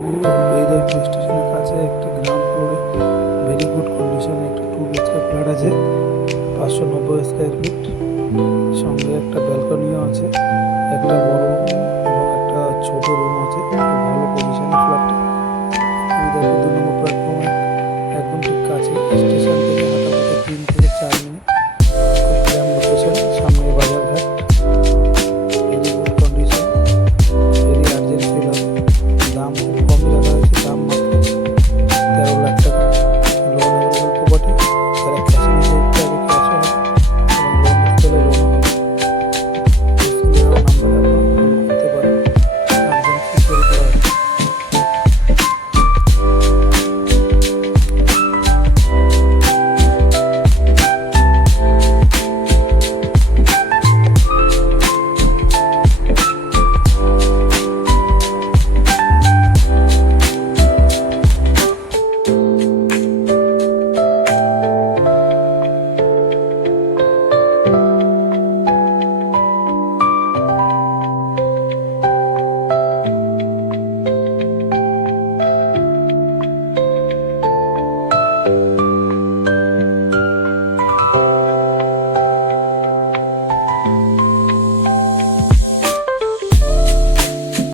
বেইদা স্টেশনের কাছে একটা গ্রাউন্ড ফ্লোরে ভেরি গুড কন্ডিশনে একটা 2 BHK ফ্ল্যাট আছে, 590 স্কোয়ার ফিট, সঙ্গে একটা ব্যালকনিও আছে, একটা বড় এবং একটা ছোট রুম